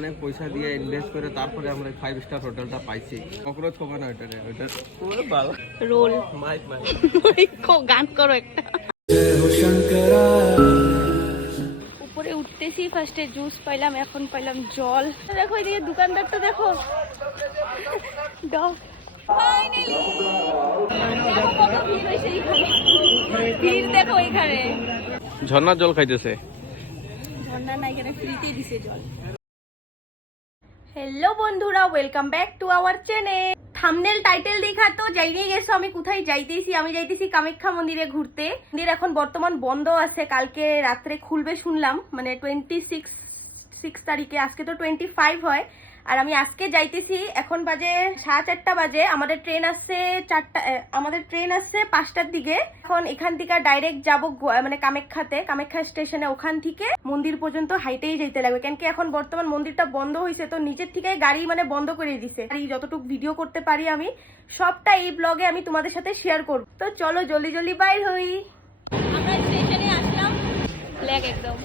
অনেক পয়সা দিয়ে ইনভেস্ট করে তারপরে আমরা 5 স্টার হোটেলটা পাইছি। কখরোচ হবে না ওটা পুরো ভালো রোল মাইক গান করো একটা। উপরে উঠতেছি, ফার্স্টে জুস পাইলাম, এখন পাইলাম জল। দেখো এদিকে দোকানদারটা দেখো, ফাইনালি ভিড় দেখো এখানে। ঝর্ণার জল খাইতেছে। ঝর্ণা না, এখানে ফ্রিতেই দিছে জল। হ্যালো বন্ধুরা, welcome back to our channel. Thumbnail title দেখা তো জানিয়ে গেছো আমি কোথায় যাইতেছি। আমি যাইতেছি কামাখ্যা মন্দিরে ঘুরতে। মন্দির এখন বর্তমান বন্ধ আছে, কালকে রাত্রে খুলবে শুনলাম, মানে 26 তারিখে। আজকে তো 25 হয়, আর আমি আজকে যাইতেছি। এখন বাজে 4:30 বাজে। আমাদের ট্রেন আসছে 5টার দিকে। এখন এখান থেকে ডাইরেক্ট যাবো মানে কামাখ্যা স্টেশনে। ওখান থেকে মন্দির পর্যন্ত হাইটেই যেতে লাগবে, কেন কি এখন বর্তমান মন্দিরটা বন্ধ হয়েছে, তো নিচের থেকে গাড়ি মানে বন্ধ করে দিছে। আর যতটুকু ভিডিও করতে পারি আমি সবটা এই ব্লগে আমি তোমাদের সাথে শেয়ার করব। তো চলো জলদি জলদি বাইর হই। আমরা স্টেশনে আসলাম। ব্ল্যাক একদম,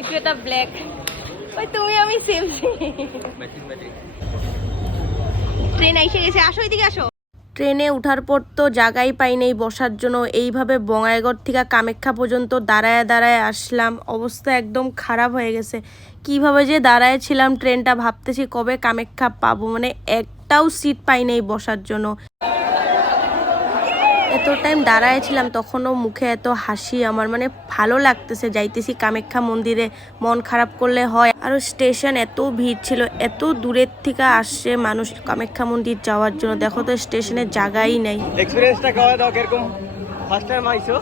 একটু এটা ব্ল্যাক। ওই তুমি আমি সেম। ট্রেন এসে গেছে, আসো এদিকে আসো। ট্রেনে উঠার পর তো জায়গাই পাই নেই বসার জন্য। এইভাবে বঙ্গাইগাঁও থেকে কামাখ্যা পর্যন্ত দাঁড়ায় দাঁড়ায় আসলাম। অবস্থা একদম খারাপ হয়ে গেছে। কিভাবে যে দাঁড়ায় ছিলাম ট্রেনটা, ভাবতেছি কবে কামাখ্যা পাবো। মানে একটাও সিট পাই নেই বসার জন্য। এত টাইম দাঁড়ায় ছিলাম, তখনও মুখে এত হাসি। আমার মানে ভালো লাগতেছে, যাইতেছি কামাখ্যা মন্দিরে। মন খারাপ করলে হয়। আর স্টেশন এত ভিড় ছিল, এত দূরের থেকে আসছে মানুষ কামাখ্যা মন্দির যাওয়ার জন্য। দেখো তো স্টেশনে জায়গাই নাই। এক্সপেরিয়েন্সটা কওয়া দাও, কিরকম ফার্স্ট টাইম আইছো?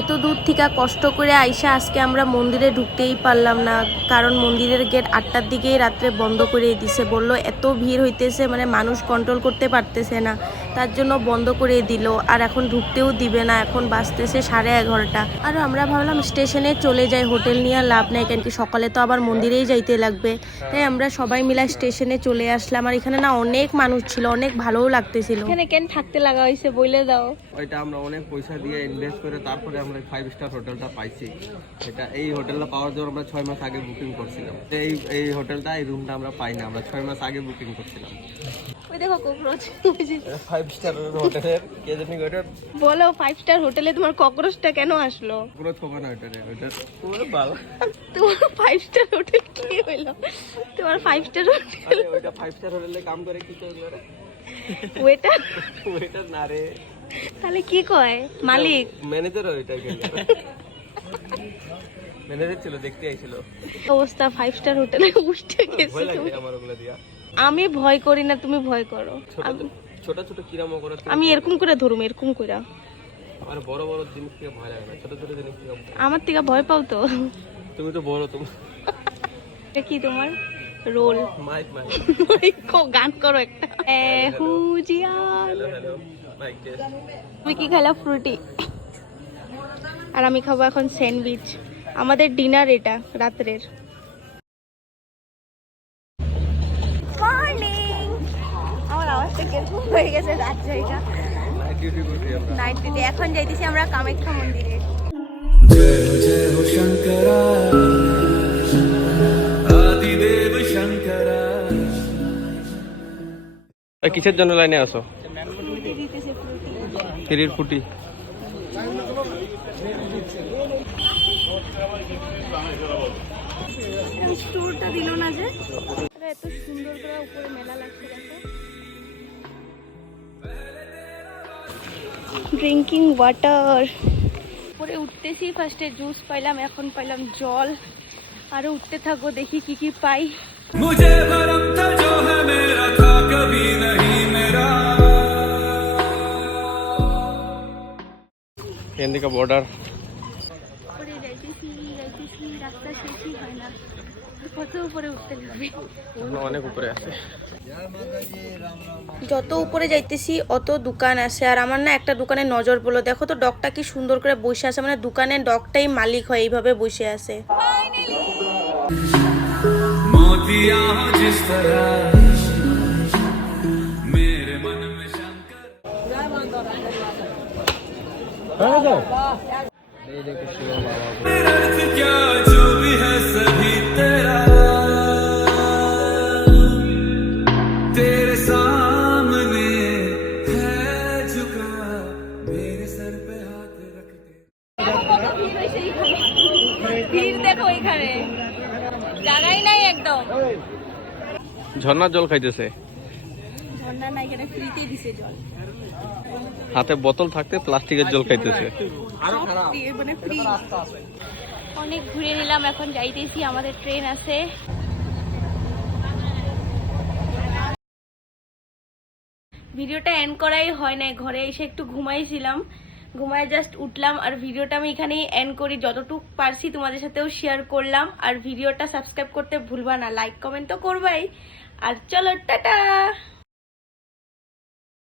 এত দূর থেকে কষ্ট করে আইসা আজকে আমরা মন্দিরে ঢুকতেই পারলাম না, কারণ মন্দিরের গেট 8টার দিকেই রাত্রে বন্ধ করে দিছে। বললো এত ভিড় হইতেছে, মানে মানুষ কন্ট্রোল করতে পারতেছে না, তার জন্য বন্ধ করে দিল। আর এখন ঢুকতেও দিবে না, এখন বাজতেছে 11:30। আর আমরা ভাবলাম স্টেশনে চলে যাই, হোটেল নিয়ে লাভ নাই, কেন কি সকালে তো আবার মন্দিরেই যাইতে লাগবে। তাই আমরা সবাই মিলে স্টেশনে চলে আসলাম। আর এখানে না অনেক মানুষ ছিল, অনেক ভালোও লাগতেছিল। এখানে কেন থাকতে লাগা হয়েছে বলে দাও। ওইটা আমরা অনেক পয়সা দিয়ে ইনভেস্ট করে তারপরে আমরা 5 স্টার হোটেলটা পাইছি। এই হোটেলটা পাওয়ার জন্য আমরা 6 মাস আগে বুকিং করছিলাম। এই হোটেলটা, এই রুমটা আমরা পাই না, আমরা 6 মাস আগে বুকিং করছিলাম। ওই দেখো ককরোচ। 5 স্টার হোটেলের কে জানি ওটা বলো, 5 স্টার হোটেলে তোমার ককরোচটা কেন আসলো? পুরো থোকা না ওটা পুরো ভালো। তোমার 5 স্টার হোটেল কি হইলো? তোমার 5 স্টার হোটেল, ওইটা 5 স্টার হোটেলে কাম করে কি করে? ওয়েটার না রে, তাহলে কি কয়? মালিক, ম্যানেজার। ওইটা ম্যানেজার ছিল, দেখতে আইছিল। অবস্থা 5 স্টার হোটেলে উঠতে গেছে। ভয় লাগে আমার ওগুলা দিয়া। আমি ভয় করি না, তুমি ভয় করো। ছোট ছোট কিরামো করে আমি এরকম করে ধরুম, এরকম করে। আর বড় বড় জিনিস থেকে ভয় লাগে না, ছোট ছোট জিনিস থেকে। আমার থেকে ভয় পাও তো? তুমি তো বড়, তুমি। এটা কি তোমার রোল? মাইক গান করো একটা। হুজিয়ার। Hello mike test. তুমি কি খাইলা? ফ্রুটি। আর আমি খাবো এখন স্যান্ডউইচ। আমাদের ডিনার এটা রাত্রের। মর্নিং। আমার আওয়াজটা কেমন হয়ে গেছে? রাত জায়গা নাইট ডিউটি। এখন যাইতেছি আমরা কামাখ্যা মন্দিরে। কিসের জন্য লাইনে আসো? ফ্রির ফুটি। স্টোরটা দিল না যে, এত সুন্দর করে উপরে মেলা লাগছে। দেখো, ড্রিঙ্কিং ওয়াটার। উপরে উঠতেছি, ফার্স্টে জুস পাইলাম, এখন পাইলাম জল। আরো উঠতে থাকবো, দেখি কি কি পাই। মুঝে ভরম থা জো হ্যায় মেরা থা কভি নহি মেরা। Indica border. উপরে যাইতেছি, রাস্তা শেষই হয় না। কত উপরে উঠতে লাগবে, অনেক উপরে আছে। যত উপরে যাইতেছি অত দোকান আছে। আর আমার না একটা দোকানে নজর পড়লো। দেখো তো ডগটা কি সুন্দর করে বসে আছে, মানে দোকানের ডগটাই মালিক হয়, এইভাবে বসে আছে। এই দেখো শিবা বাবা। क्या जो भी है सभी तेरा तेरे सामने है झुका मेरे सर पे हाथ रख दे ভিড় দেখো এখানে জায়গাই নাই একদম। ঝর্ণার জল খাইতেছে, ঝর্ণা নাই, এখানে ফ্রিতে দিছে জল, হাতে বোতল থাকতে প্লাস্টিকের জল খাইতেছে। মানে ফ্রি। অনেক ঘুরে নিলাম, এখন যাইতেছি, আমাদের ট্রেন আছে। ভিডিওটা এন্ড করাই হয় নাই, ঘরে এসে একটু ঘুমাইছিলাম, ঘুমায় জাস্ট উঠলাম। আর ভিডিওটা আমি এখানেই এন্ড করি, যতটুকু পারছি তোমাদের সাথেও শেয়ার করলাম। আর ভিডিওটা সাবস্ক্রাইব করতে ভুলবা না, লাইক কমেন্ট তো করবাই। আর চলো টাটা।